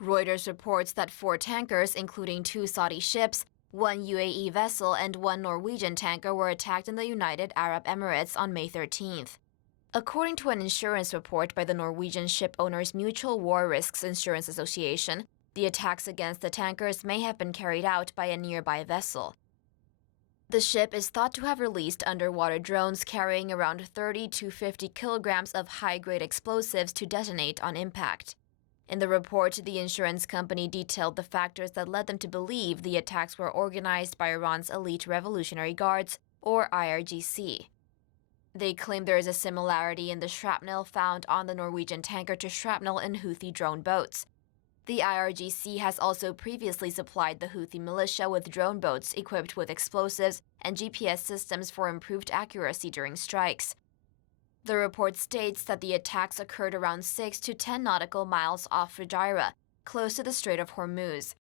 Reuters reports that 4 tankers, including 2 Saudi ships, 1 UAE vessel, and 1 Norwegian tanker were attacked in the United Arab Emirates on May 13th. According to an insurance report by the Norwegian Shipowners Mutual War Risks Insurance Association, the attacks against the tankers may have been carried out by a nearby vessel. The ship is thought to have released underwater drones carrying around 30 to 50 kilograms of high-grade explosives to detonate on impact. In the report, the insurance company detailed the factors that led them to believe the attacks were organized by Iran's elite Revolutionary Guards, or IRGC. They claim there is a similarity in the shrapnel found on the Norwegian tanker to shrapnel in Houthi drone boats. The IRGC has also previously supplied the Houthi militia with drone boats equipped with explosives and GPS systems for improved accuracy during strikes. The report states that the attacks occurred around 6 to 10 nautical miles off Fujairah, close to the Strait of Hormuz.